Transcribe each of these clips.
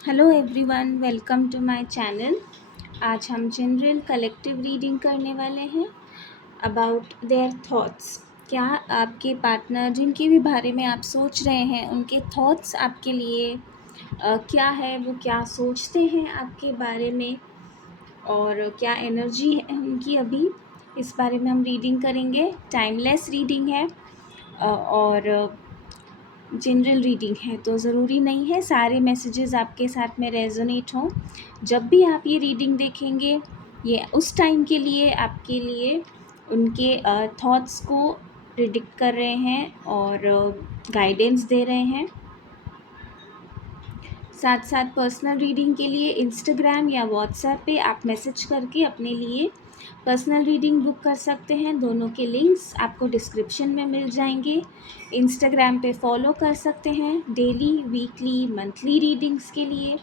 Hello everyone, welcome to my channel. आज हम general collective reading करने वाले हैं अबाउट देयर थॉट्स। क्या आपके पार्टनर जिनके भी बारे में आप सोच रहे हैं उनके थॉट्स आपके लिए क्या है, वो क्या सोचते हैं आपके बारे में और क्या एनर्जी है उनकी अभी, इस बारे में हम रीडिंग करेंगे। टाइमलेस रीडिंग है और जनरल रीडिंग है, तो ज़रूरी नहीं है सारे मैसेजेस आपके साथ में रेजोनेट हों। जब भी आप ये रीडिंग देखेंगे, ये उस टाइम के लिए आपके लिए उनके थॉट्स को प्रिडिक्ट कर रहे हैं और गाइडेंस दे रहे हैं। साथ साथ पर्सनल रीडिंग के लिए इंस्टाग्राम या व्हाट्सएप पे आप मैसेज करके अपने लिए पर्सनल रीडिंग बुक कर सकते हैं। दोनों के लिंक्स आपको डिस्क्रिप्शन में मिल जाएंगे। इंस्टाग्राम पे फॉलो कर सकते हैं डेली, वीकली, मंथली रीडिंग्स के लिए।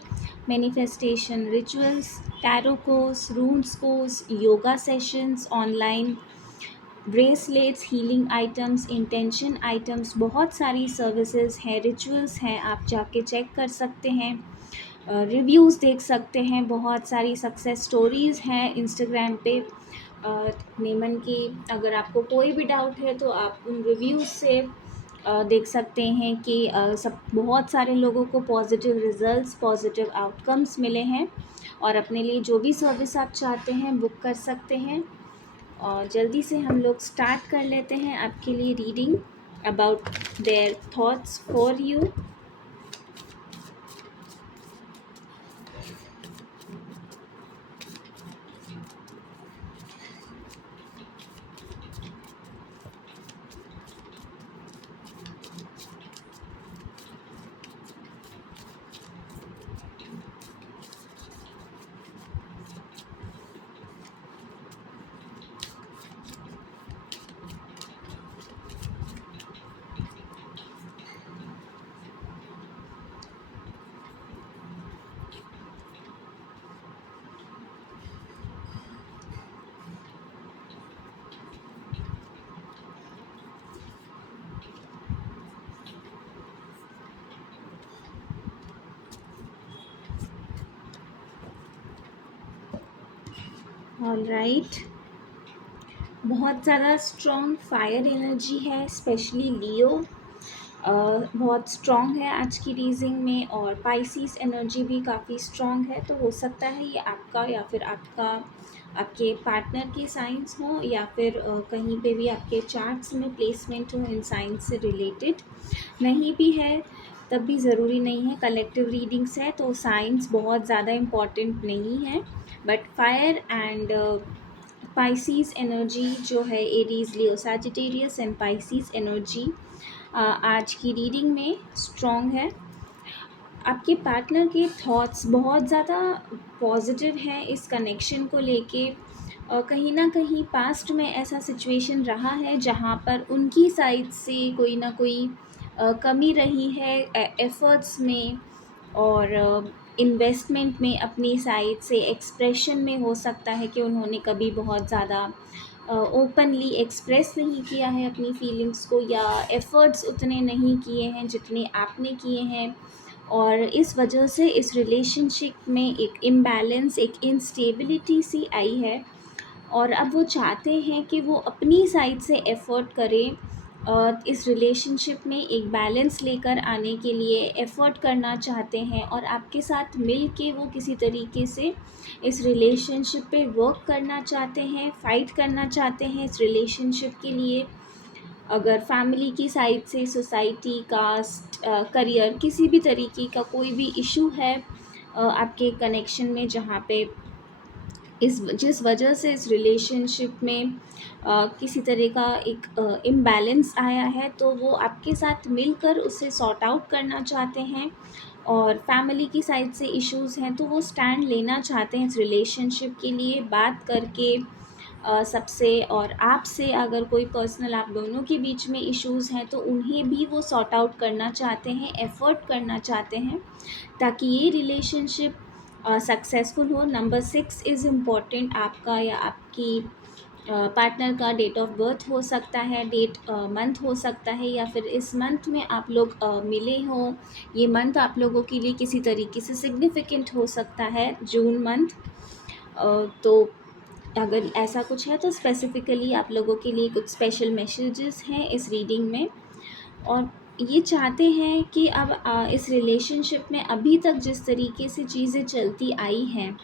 Manifestation rituals, tarot course, रून्स course, yoga sessions, online bracelets, healing items, intention items, बहुत सारी सर्विसेज हैं, रिचुअल्स हैं, आप जाके चेक कर सकते हैं। रिव्यूज़ देख सकते हैं, बहुत सारी सक्सेस स्टोरीज़ हैं इंस्टाग्राम पे नेमन की। अगर आपको कोई भी डाउट है तो आप उन रिव्यूज़ से देख सकते हैं कि सब बहुत सारे लोगों को पॉजिटिव रिजल्ट्स, पॉजिटिव आउटकम्स मिले हैं और अपने लिए जो भी सर्विस आप चाहते हैं बुक कर सकते हैं। और जल्दी से हम लोग स्टार्ट कर लेते हैं आपके लिए reading about their thoughts for you. All right, बहुत ज़्यादा स्ट्रॉन्ग फायर एनर्जी है, स्पेशली लियो बहुत स्ट्रॉन्ग है आज की रीडिंग में। और पाइसिस एनर्जी भी काफ़ी स्ट्रॉन्ग है, तो हो सकता है ये आपका या फिर आपका आपके पार्टनर के साइंस हो या फिर कहीं पे भी आपके चार्ट्स में प्लेसमेंट हो इन साइंस से रिलेटेड। नहीं भी है तब भी ज़रूरी नहीं है, कलेक्टिव रीडिंग्स है तो साइंस बहुत ज़्यादा इम्पॉर्टेंट नहीं है। But fire and Pisces energy जो है, Aries, Leo, Sagittarius and Pisces energy आज की रीडिंग में स्ट्रॉन्ग है। आपके पार्टनर के थॉट्स बहुत ज़्यादा पॉजिटिव हैं इस कनेक्शन को लेके। कहीं ना कहीं पास्ट में ऐसा सिचुएशन रहा है जहाँ पर उनकी साइड से कोई ना कोई कमी रही है एफर्ट्स में और इन्वेस्टमेंट में, अपनी साइड से एक्सप्रेशन में। हो सकता है कि उन्होंने कभी बहुत ज़्यादा ओपनली एक्सप्रेस नहीं किया है अपनी फीलिंग्स को, या एफ़र्ट्स उतने नहीं किए हैं जितने आपने किए हैं। और इस वजह से इस रिलेशनशिप में एक इम्बैलेंस, एक इंस्टेबिलिटी सी आई है और अब वो चाहते हैं कि वो अपनी साइड से एफ़र्ट करें। इस रिलेशनशिप में एक बैलेंस लेकर आने के लिए एफ़र्ट करना चाहते हैं और आपके साथ मिल के वो किसी तरीके से इस रिलेशनशिप पे वर्क करना चाहते हैं, फ़ाइट करना चाहते हैं इस रिलेशनशिप के लिए। अगर फैमिली की साइड से, सोसाइटी, कास्ट, करियर, किसी भी तरीके का कोई भी इशू है आपके कनेक्शन में, जहाँ पे जिस वजह से इस रिलेशनशिप में किसी तरह का एक इम्बैलेंस आया है, तो वो आपके साथ मिलकर उसे सॉर्ट आउट करना चाहते हैं। और फैमिली की साइड से इश्यूज़ हैं तो वो स्टैंड लेना चाहते हैं इस रिलेशनशिप के लिए, बात करके सबसे और आपसे। अगर कोई पर्सनल आप दोनों के बीच में इश्यूज़ हैं तो उन्हें भी वो सॉर्ट आउट करना चाहते हैं, एफ़र्ट करना चाहते हैं ताकि ये रिलेशनशिप सक्सेसफुल हो। नंबर 6 इज़ इम्पॉर्टेंट, आपका या आपकी पार्टनर का डेट ऑफ बर्थ हो सकता है, डेट मंथ हो सकता है, या फिर इस मंथ में आप लोग मिले हों, ये मंथ आप लोगों के लिए किसी तरीके से सिग्निफिकेंट हो सकता है, जून मंथ। तो अगर ऐसा कुछ है तो स्पेसिफिकली आप लोगों के लिए कुछ स्पेशल मैसेजेस हैं इस रीडिंग में। और ये चाहते हैं कि अब इस रिलेशनशिप में अभी तक जिस तरीके से चीज़ें चलती आई हैं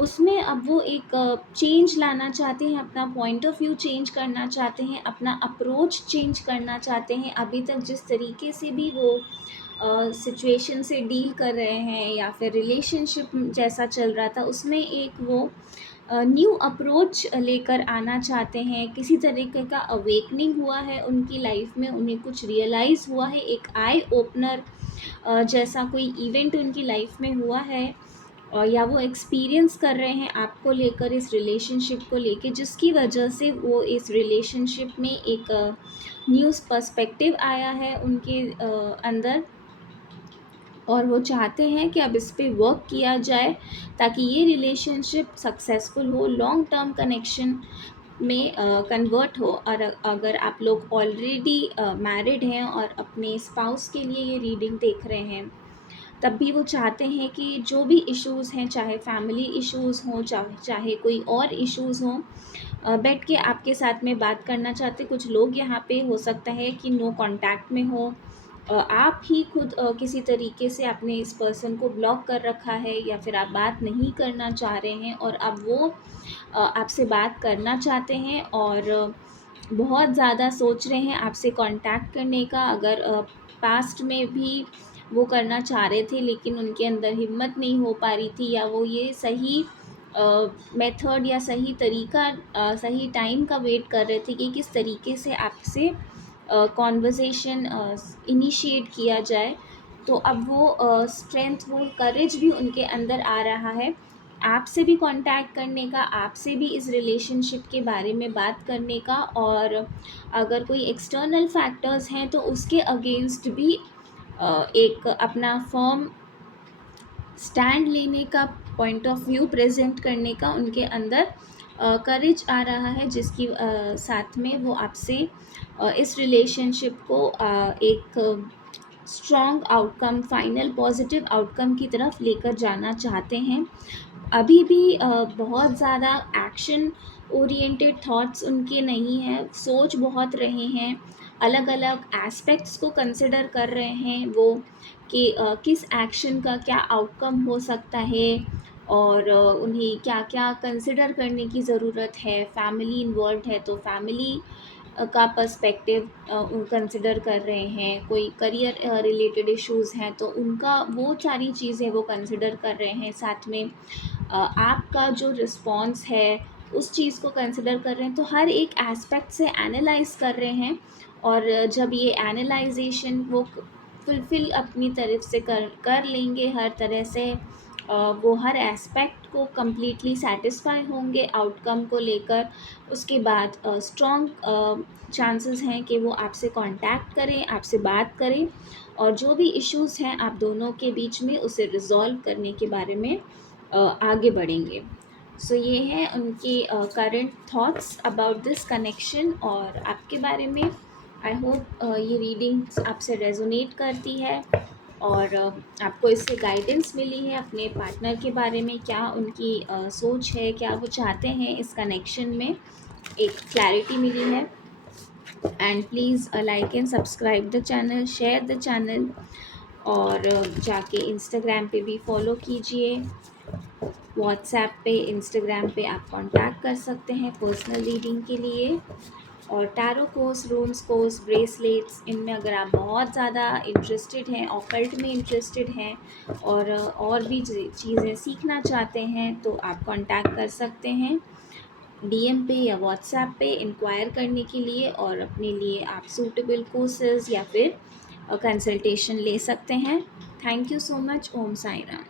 उसमें अब वो एक चेंज लाना चाहते हैं, अपना पॉइंट ऑफ व्यू चेंज करना चाहते हैं, अपना अप्रोच चेंज करना चाहते हैं। अभी तक जिस तरीके से भी वो सिचुएशन से डील कर रहे हैं या फिर रिलेशनशिप जैसा चल रहा था उसमें एक वो न्यू अप्रोच लेकर आना चाहते हैं। किसी तरीके का अवेकनिंग हुआ है उनकी लाइफ में, उन्हें कुछ रियलाइज़ हुआ है, एक आई ओपनर जैसा कोई इवेंट उनकी लाइफ में हुआ है, या वो एक्सपीरियंस कर रहे हैं आपको लेकर, इस रिलेशनशिप को लेके, जिसकी वजह से वो इस रिलेशनशिप में एक न्यू पर्सपेक्टिव आया है उनके अंदर। और वो चाहते हैं कि अब इस पे वर्क किया जाए ताकि ये रिलेशनशिप सक्सेसफुल हो, लॉन्ग टर्म कनेक्शन में कन्वर्ट हो। और अगर आप लोग ऑलरेडी मैरिड हैं और अपने स्पाउस के लिए ये रीडिंग देख रहे हैं, तब भी वो चाहते हैं कि जो भी इश्यूज़ हैं, चाहे फैमिली इश्यूज़ हों, चाहे कोई और इश्यूज़ हों, बैठ के आपके साथ में बात करना चाहते। कुछ लोग यहाँ पे हो सकता है कि नो कांटेक्ट में हो, आप ही खुद किसी तरीके से आपने इस पर्सन को ब्लॉक कर रखा है, या फिर आप बात नहीं करना चाह रहे हैं और अब वो आपसे बात करना चाहते हैं और बहुत ज़्यादा सोच रहे हैं आपसे कांटेक्ट करने का। अगर पास्ट में भी वो करना चाह रहे थे लेकिन उनके अंदर हिम्मत नहीं हो पा रही थी, या वो ये सही मेथड या सही तरीका, सही टाइम का वेट कर रहे थे कि किस तरीके से आपसे कॉन्वर्सेशन इनिशिएट किया जाए। तो अब वो स्ट्रेंथ, वो करेज भी उनके अंदर आ रहा है आपसे भी कांटेक्ट करने का, आपसे भी इस रिलेशनशिप के बारे में बात करने का। और अगर कोई एक्सटर्नल फैक्टर्स हैं तो उसके अगेंस्ट भी एक अपना फर्म स्टैंड लेने का, पॉइंट ऑफ व्यू प्रेजेंट करने का उनके अंदर करेज आ रहा है, जिसकी साथ में वो आपसे इस रिलेशनशिप को एक strong outcome, final positive outcome की तरफ लेकर जाना चाहते हैं। अभी भी बहुत ज़्यादा एक्शन ओरिएंटेड थॉट्स उनके नहीं हैं, सोच बहुत रहे हैं, अलग अलग एस्पेक्ट्स को कंसिडर कर रहे हैं वो कि किस एक्शन का क्या आउटकम हो सकता है, और उन्हें क्या क्या कंसिडर करने की ज़रूरत है। फैमिली इन्वॉल्व है तो फैमिली का पर्सपेक्टिव कंसिडर कर रहे हैं, कोई करियर रिलेटेड इश्यूज़ हैं तो उनका वो सारी चीज़ें वो कंसिडर कर रहे हैं। साथ में आपका जो रिस्पॉन्स है उस चीज़ को कंसिडर कर रहे हैं, तो हर एक एस्पेक्ट से एनालाइज कर रहे हैं। और जब ये एनालाइजेशन वो फुलफ़िल अपनी तरफ से कर लेंगे हर तरह से, वो हर एस्पेक्ट को कम्प्लीटली सेटिस्फाई होंगे आउटकम को लेकर, उसके बाद स्ट्रॉन्ग चांसेस हैं कि वो आपसे कांटेक्ट करें, आपसे बात करें, और जो भी इश्यूज़ हैं आप दोनों के बीच में उसे रिज़ॉल्व करने के बारे में आगे बढ़ेंगे। सो ये है उनके current thoughts about this connection और आपके बारे में। आई होप ये रीडिंग आपसे रेजोनेट करती है और आपको इससे गाइडेंस मिली है अपने पार्टनर के बारे में, क्या उनकी सोच है, क्या वो चाहते हैं इस कनेक्शन में, एक क्लैरिटी मिली है। And please like and subscribe the channel, share the channel, और जाके इंस्टाग्राम पे भी फॉलो कीजिए। व्हाट्सएप पे, इंस्टाग्राम पे आप कांटेक्ट कर सकते हैं पर्सनल रीडिंग के लिए। और टैरो कोर्स, रून्स कोर्स, ब्रेसलेट्स, इनमें अगर आप बहुत ज़्यादा इंटरेस्टेड हैं, ऑकल्ट में इंटरेस्टेड हैं और भी चीज़ें सीखना चाहते हैं तो आप कांटेक्ट कर सकते हैं डीएम पे या व्हाट्सएप पे इंक्वायर करने के लिए, और अपने लिए आप सूटेबल कोर्सेज या फिर कंसल्टेशन ले सकते हैं। Thank you so much. Om Sai Ram.